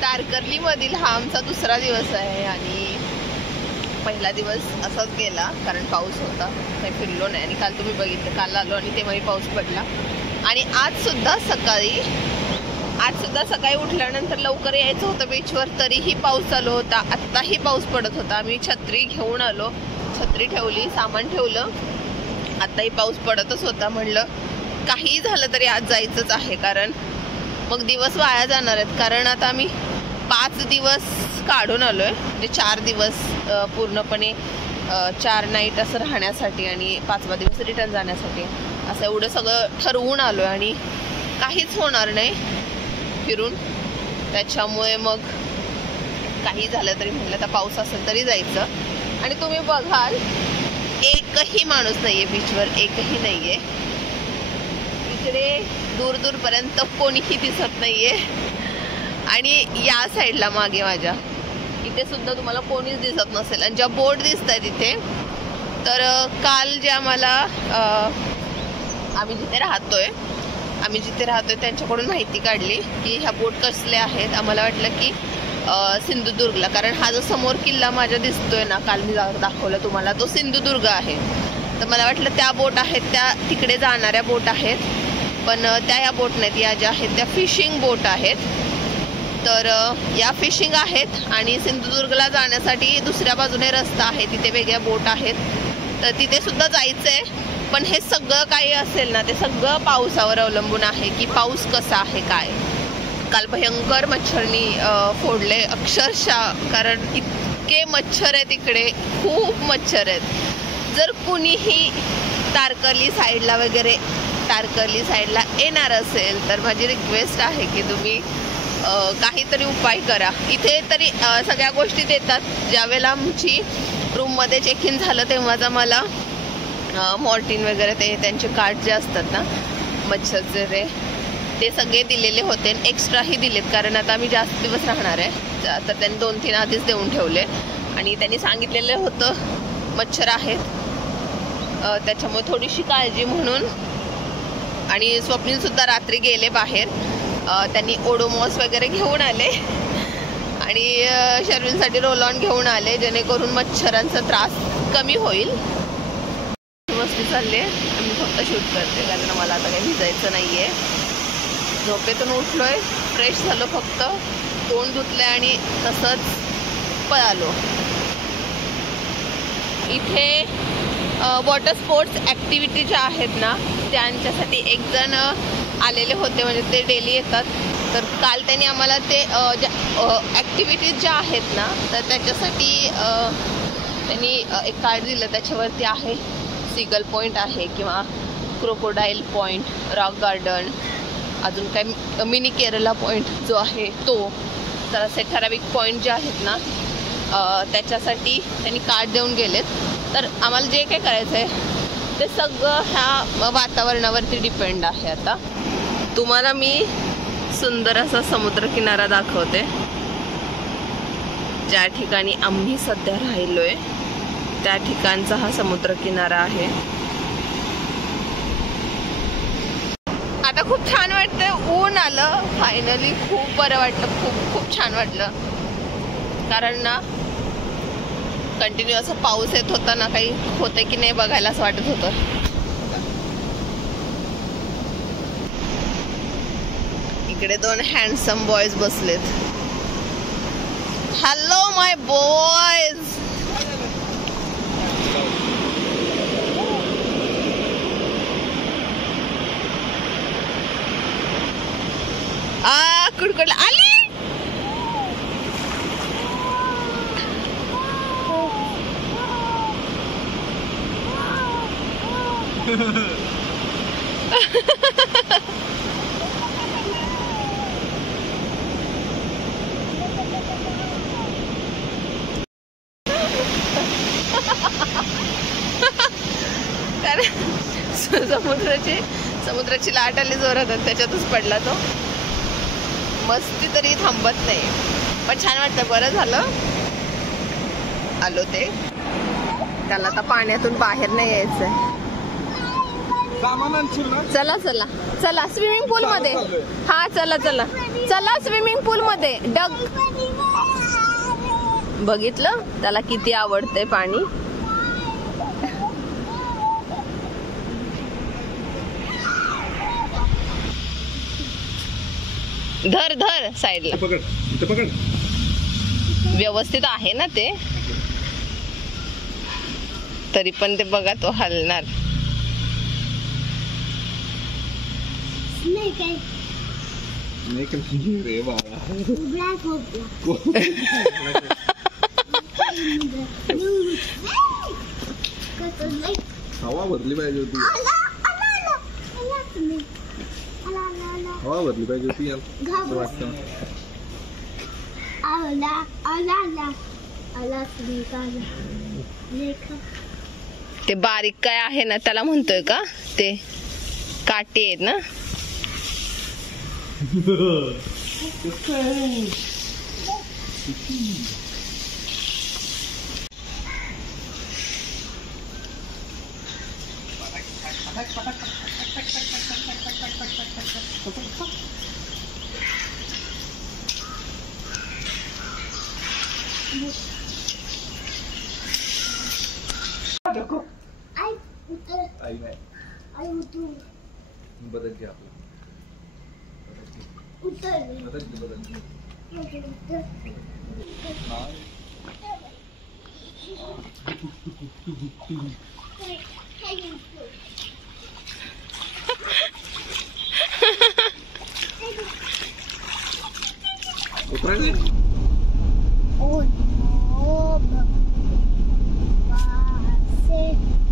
तारकर्ली मधील हा आमचा दुसरा दिवस आहे आणि पहिला दिवस असाच गेला कारण पाऊस होता, काही फिरलो नाही. आणि काल तुम्ही बघितलं, काल आलो आणि तेव्हाही पाऊस पडला. आणि आज सुद्धा सकाळी उठल्यानंतर लवकर यायचं होतं बीचवर, तरीही पाऊस चालू होता. आत्ताही पाऊस पडत होता. आम्ही छत्री घेऊन आलो, छत्री ठेवली, सामान ठेवलं, आत्ताही पाऊस पडतच होता. म्हणलं काही झालं तरी आज जायचंच आहे, कारण मग दिवस वाया जाणार आहेत. कारण आता आम्ही 5 दिवस काढून आलोय, म्हणजे 4 दिवस पूर्णपणे 4 नाईट असं राहण्यासाठी आणि 5वा दिवस रिटर्न जाण्यासाठी, असं एवढं सगळं ठरवून आलोय आणि काहीच होणार नाही फिरून. त्याच्यामुळे मग काही झालं तरी म्हटलं तर पाऊस असेल तरी जायचं. आणि तुम्ही बघाल एकही माणूस नाहीये बीचवर, एकही नाहीये. इकडे दूर दूरपर्यंत कोणीही दिसत नाहीये. आणि या साईडला मागे माझ्या इथे सुद्धा तुम्हाला कोणीच दिसत नसेल. आणि ज्या बोट दिसत आहेत इथे, तर काल जे आम्हाला आम्ही जिथे राहतोय त्यांच्याकडून माहिती काढली की ह्या बोट कसल्या आहेत. आम्हाला वाटलं की सिंधुदुर्गला, कारण हा जो समोर किल्ला माझ्या दिसतोय ना, काल मी दाखवलं तुम्हाला, तो सिंधुदुर्ग आहे. तर मला वाटलं त्या बोट आहेत, त्या तिकडे जाणाऱ्या बोट आहेत. पण त्या ह्या बोट नाहीत, या ज्या आहेत त्या फिशिंग बोट आहेत. तर या फिशिंग आहेत आणि सिंधुदुर्गला जाण्यासाठी दुसऱ्या बाजूने रस्ता आहे, तिथे वेगळ्या बोट आहेत. तर तिथे सुद्धा जायचं आहे. पण हे सगळं काही असेल ना, ते सगळं पावसावर अवलंबून आहे की पाऊस कसा आहे काय. काल भयंकर मच्छरनी फोडले अक्षरशः, कारण इतके मच्छर आहेत इकडे, खूप मच्छर आहेत. जर कुणीही तारकर्ली साईडला येणार असेल तर माझी रिक्वेस्ट आहे की तुम्ही काहीतरी उपाय करा. इथे तरी सगळ्या गोष्टी देतात. ज्यावेळेला आमची रूममध्ये चेक इन झालं तेव्हाच आम्हाला मॉर्टिन वगैरे ते त्यांचे कार्ड जे असतात ना मच्छरचे, ते सगळे दिलेले होते. एक्स्ट्राही दिलेत, कारण आता आम्ही जास्त दिवस राहणार आहे. तर त्यांनी 2-3 आधीच देऊन ठेवले. आणि त्यांनी सांगितलेलं होतं मच्छर आहेत, त्याच्यामुळे थोडीशी काळजी म्हणून. आणि स्वप्नीलसुद्धा रात्री गेले बाहेर, त्यांनी ओडोमॉस वगैरे घेऊन आले आणि शर्विनसाठी रोल ऑन घेऊन आले, जेणेकरून मच्छरांचा त्रास कमी होईल. मस्ती चालले, मी फक्त शूट करते कारण मला आता काही भिजायचं नाही आहे. झोपेतून उठलोय, फ्रेश झालो, फक्त तोंड धुतले आणि तसंच पळालो. इथे वॉटर स्पोर्ट्स ॲक्टिव्हिटी ज्या आहेत ना, त्यांच्यासाठी एक जण आलेले होते, म्हणजे ते डेली येतात. तर काल त्यांनी आम्हाला ते ज्या ॲक्टिव्हिटीज ज्या आहेत ना, तर त्याच्यासाठी त्यांनी एक कार्ड दिलं. त्याच्यावरती आहे सीगल पॉईंट आहे किंवा क्रोकोडाईल पॉईंट, रॉक गार्डन, अजून काय मिनी केरला पॉईंट जो आहे तो. तर असे ठराविक पॉईंट जे आहेत ना, त्याच्यासाठी त्यांनी कार्ड देऊन गेलेत. तर आम्हाला जे काही करायचं आहे ते सगळं ह्या वातावरणावरती डिपेंड आहे. आता तुम्हाला मी सुंदर असा समुद्रकिनारा दाखवते, ज्या ठिकाणी आम्ही सध्या राहिलोय त्या ठिकाणचा हा समुद्रकिनारा आहे. आता खूप छान वाटतंय, ऊन आलं फायनली, खूप बरं वाटलं, खूप छान वाटलं. कारण ना कंटिन्यू असं पाऊस येत होता ना, काही होतंय की नाही बघायला असं वाटत होतं. इकडे 2 हँडसम बॉयज बसलेत. हॅलो माय बॉयज. कुडकुडला आली. समुद्राची लाट आली जोरात, त्याच्यातच पडला तो. मस्ती तरी थांबत नाही, पण छान वाटतं. बरं झालं आलो ते. त्याला आता पाण्यातून बाहेर नाही यायचंय. चला चला चला स्विमिंग पूल मध्ये. हा चला चला चला स्विमिंग पूल मध्ये. डग बघितलं त्याला किती आवडतंय पाणी. धर धर साईडला. पकड. व्यवस्थित आहे ना ते, तरी पण ते बघा तो हलणार. रे बाळा. हवा भरली पाहिजे होती. हवा भरली पाहिजे होती यार वाटतं. ते बारीक काय आहे ना त्याला म्हणतोय का, ते काटे आहेत ना. बदल घ्या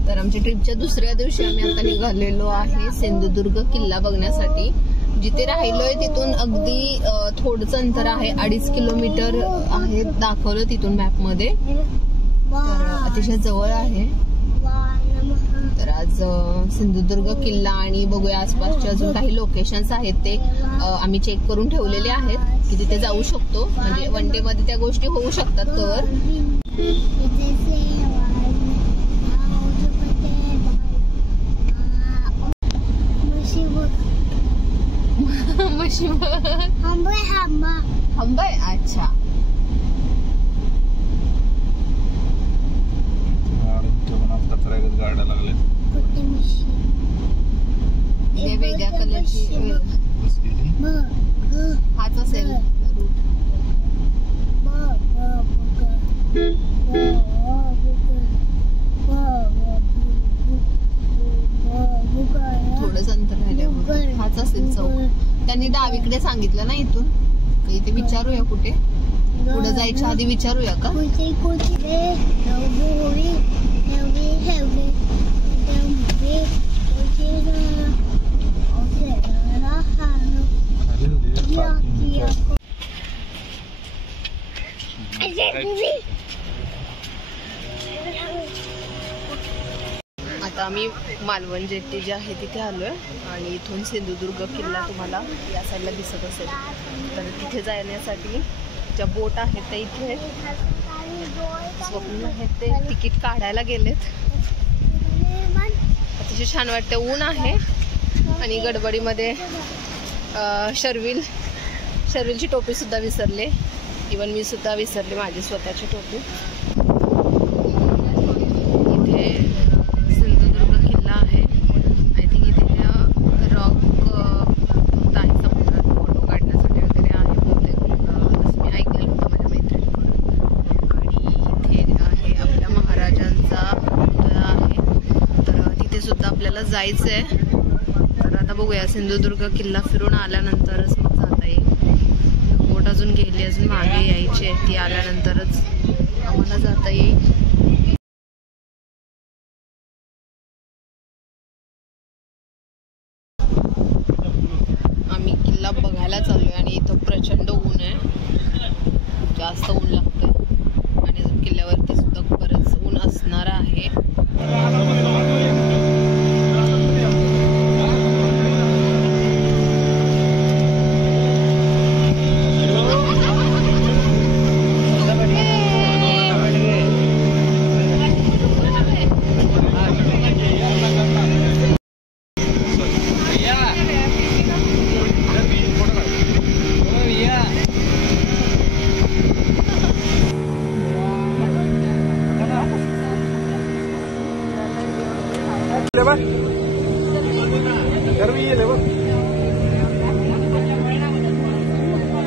तर आमच्या ट्रिपच्या दुसऱ्या दिवशी आम्ही आता निघालेलो आहे सिंधुदुर्ग किल्ला बघण्यासाठी. जिथे राहिलोय तिथून अगदी थोडंच अंतर आहे, 2.5 किलोमीटर आहे दाखवलं तिथून मॅप मध्ये. तर अतिशय जवळ आहे. तर आज सिंधुदुर्ग किल्ला आणि बघूया आसपासचे अजून काही लोकेशन्स आहेत ते आम्ही चेक करून ठेवलेले आहेत की तिथे जाऊ शकतो. म्हणजे वन डे मध्ये त्या गोष्टी होऊ शकतात कव्हर. हंबाय अच्छा. गाड्या लागल्या वेगवेगळ्या कलरची. हाच असेल रूट. थोडंच अंतर राहिलं. हाच असेल चौक. त्यांनी डावीकडे सांगितलं ना इथून. इथे विचारूया कुठे पुढे जायच्या आधी विचारूया का. आता आम्ही मालवण जेट्टी जे आहे तिथे आलोय आणि इथून सिंधुदुर्ग किल्ला तुम्हाला या साईडला दिसत असेल. तर तिथे जाण्यासाठी ज्या बोट आहेत त्या इथे स्वप्न आहेत ते तिकीट काढायला गेलेत. अतिशय छान वाटते. ऊन आहे आणि गडबडीमध्ये शर्विलची टोपी सुद्धा विसरले. इवन मी सुद्धा विसरले माझी स्वतःची टोपी. इथे सिंधुदुर्ग किल्ला आहे. आय थिंक इथे रॉक फक्त आहे समुद्रात फोटो काढण्यासाठी वगैरे आहे बहुतेक, असं मी ऐकलेलं होतं माझ्या मैत्रिणीकडून. आणि इथे आहे आपल्या महाराजांचा पुतळा आहे. तर तिथे सुद्धा आपल्याला जायचं आहे. तर आता बघूया सिंधुदुर्ग किल्ला फिरून आल्यानंतरच मग जाता येईल. बोट अजून गेली, अजून मागे यायची आहे. ती आल्यानंतरच आम्हाला जाता येईल. आम्ही किल्ला बघायला चाललोय आणि इथं प्रचंड ऊन आहे, जास्त ऊन लागतंय आणि अजून किल्ल्यावरती सुद्धा बरंच ऊन असणार आहे.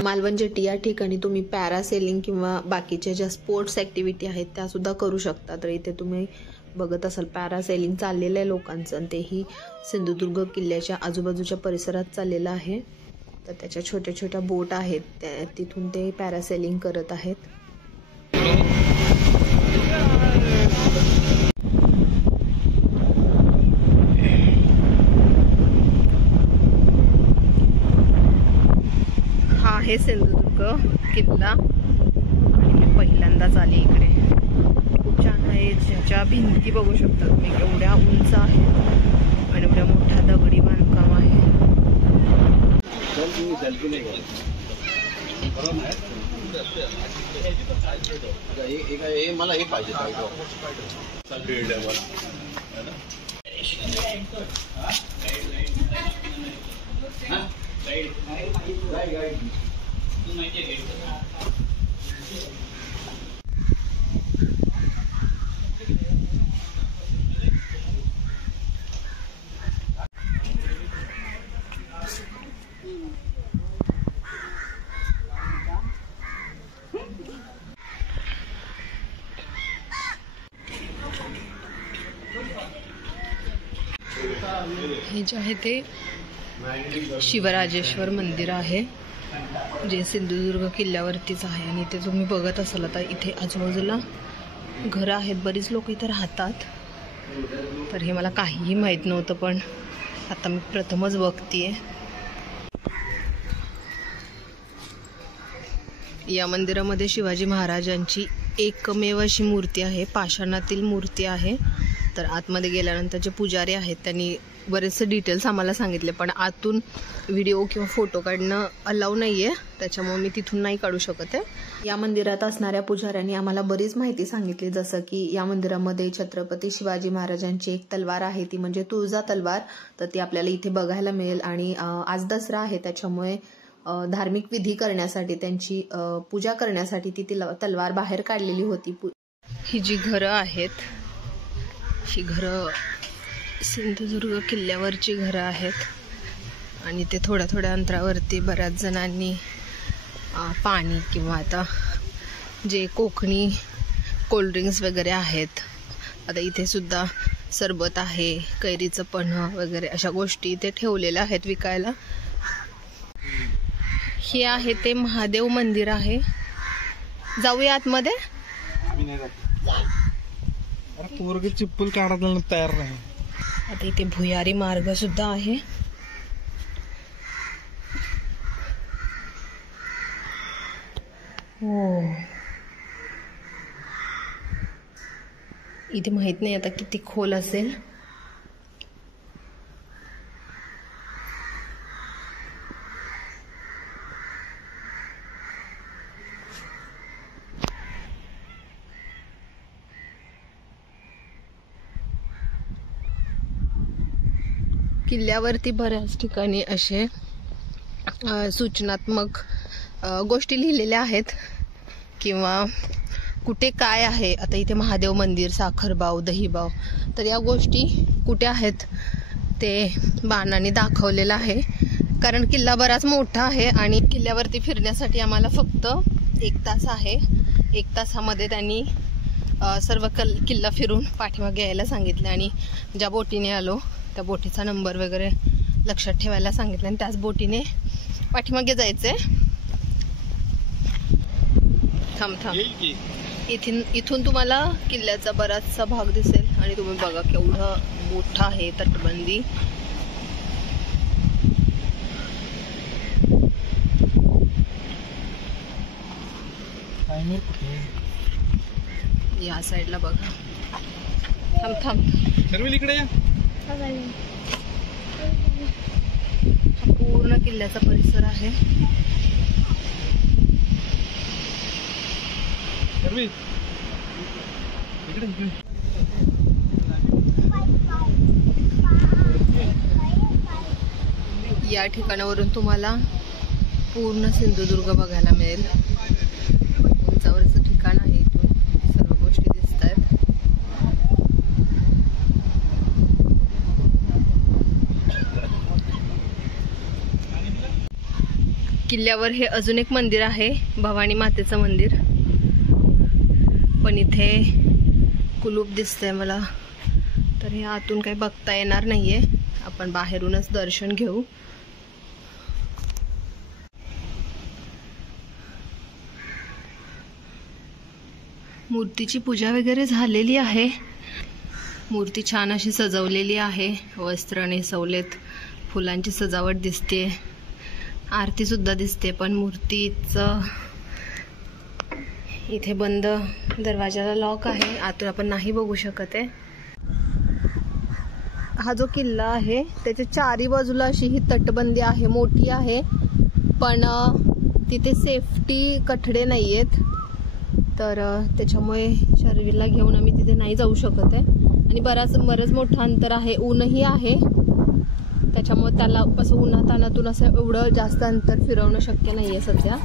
मालवण जेट्टी या ठिकाणी तुम्ही पॅरासेलिंग किंवा बाकीच्या ज्या स्पोर्ट्स ॲक्टिव्हिटी आहेत त्या सुद्धा करू शकता. तर इथे तुम्ही बघत असाल पॅरासेलिंग चाललेलं आहे लोकांचं, आणि तेही सिंधुदुर्ग किल्ल्याच्या आजूबाजूच्या परिसरात चाललेलं आहे. तर त्याच्या छोट्या छोट्या बोट आहेत, त्या तिथून ते पॅरासेलिंग करत आहेत. हा आहे सिंधुदुर्ग किल्ला, आणि मी पहिल्यांदाच आले इकडे. खूप छान आहे. ज्याच्या भिंती बघू शकता तुम्ही एवढ्या उंच आहेत आणि एवढ्या मोठ्या दगडी बांधकाम आहे. मला हे पाहिजे हे जे आहे ते शिवराजेश्वर मंदिर आहे, जे सिंधुदुर्ग किल्ल्यावरतीच आहे. आणि इथे तुम्ही बघत असाल आता इथे आजूबाजूला घरं आहेत, बरीच लोक इथे राहतात. तर हे मला काहीही माहीत नव्हतं, पण आता मी प्रथमच बघतीये. या मंदिरामध्ये शिवाजी महाराजांची एकमेव अशी मूर्ती आहे, पाषाणातील मूर्ती आहे. तर आतमध्ये गेल्यानंतर जे पुजारी आहेत त्यांनी बरेचसे डिटेल्स आम्हाला सांगितले, पण आतून व्हिडिओ किंवा फोटो काढणं अलाउ नाही आहे, त्याच्यामुळे मी तिथून नाही काढू शकत आहे. या मंदिरात असणाऱ्या पुजाऱ्यांनी आम्हाला बरीच माहिती सांगितली, जसं की या मंदिरामध्ये छत्रपती शिवाजी महाराजांची एक तलवार आहे, ती म्हणजे तुळजा तलवार. तर ती आपल्याला इथे बघायला मिळेल. आणि आज दसरा आहे, त्याच्यामुळे धार्मिक विधी करण्यासाठी, त्यांची पूजा करण्यासाठी ती तलवार बाहेर काढलेली होती. ही जी घरं आहेत, ही घरं सिंधुदुर्ग किल्ल्यावरची घरं आहेत. आणि ते थोड्या थोड्या अंतरावरती बऱ्याच जणांनी पाणी किंवा आता जे कोकणी कोल्ड्रिंक्स वगैरे आहेत, आता इथे सुद्धा सरबत आहे, कैरीचं पन्ह वगैरे अशा गोष्टी इथे ठेवलेल्या आहेत विकायला. हे आहे ते महादेव मंदिर आहे. जाऊया आतमध्ये. पोरगे चिप्पल काढायला तयार नाही. आता इथे भुयारी मार्ग सुद्धा आहे. हो, इथे माहित नाही आता किती खोल असेल. किल्ल्यावरती बऱ्याच ठिकाणी असे सूचनात्मक गोष्टी लिहिलेल्या आहेत, किंवा कुठे काय आहे. आता इथे महादेव मंदिर, साखरबाव, दहीबाव, तर या गोष्टी कुठे आहेत ते बाणाने दाखवलेलं आहे. कारण किल्ला बराच मोठा आहे आणि किल्ल्यावरती फिरण्यासाठी आम्हाला फक्त 1 तास आहे. 1 तासामध्ये त्यांनी सर्व किल्ला फिरून पाठीमागे यायला सांगितले. आणि ज्या बोटीने आलो त्या बोटीचा नंबर वगैरे लक्षात ठेवायला सांगितलं, आणि त्याच बोटीने पाठीमागे जायचंय. इथून तुम्हाला किल्ल्याचा बराचसा भाग दिसेल. आणि तुम्ही बघा केवढं मोठं आहे तटबंदी. या साईडला बघा. थांब इकडे हा पूर्ण किल्ल्याचा परिसर आहे. या ठिकाणावरून तुम्हाला पूर्ण सिंधुदुर्ग बघायला मिळेल. उंचावरचं ठिकाण आहे, इथून सर्व गोष्टी दिसत आहेत. किल्ल्यावर हे अजून एक मंदिर आहे, भवानी मातेचं मंदिर, पण इथे कुलूप दिसतंय मला, तर हे आतून काही बघता येणार नाहीये, आपण बाहेरूनच दर्शन घेऊ. मूर्तीची पूजा वगैरे झालेली आहे. मूर्ती छान अशी सजवलेली आहे, वस्त्र नेसवलेत, फुलांची सजावट दिसते, आरती सुद्धा दिसते, पण मूर्तीचं इथे बंद, दरवाजाला लॉक आहे, आतून आपण नाही बघू शकत आहे. हा जो किल्ला आहे त्याच्या चारी बाजूला अशी ही तटबंदी आहे, मोठी आहे, पण तिथे सेफ्टी कठडे नाही आहेत, तर त्याच्यामुळे शर्वीला घेऊन आम्ही तिथे नाही जाऊ शकत आहे. आणि बरंच मोठं अंतर आहे, ऊनही आहे, त्याच्यामुळे त्याला असं उन्हातानातून असं एवढं जास्त अंतर फिरवणं शक्य नाही आहे सध्या.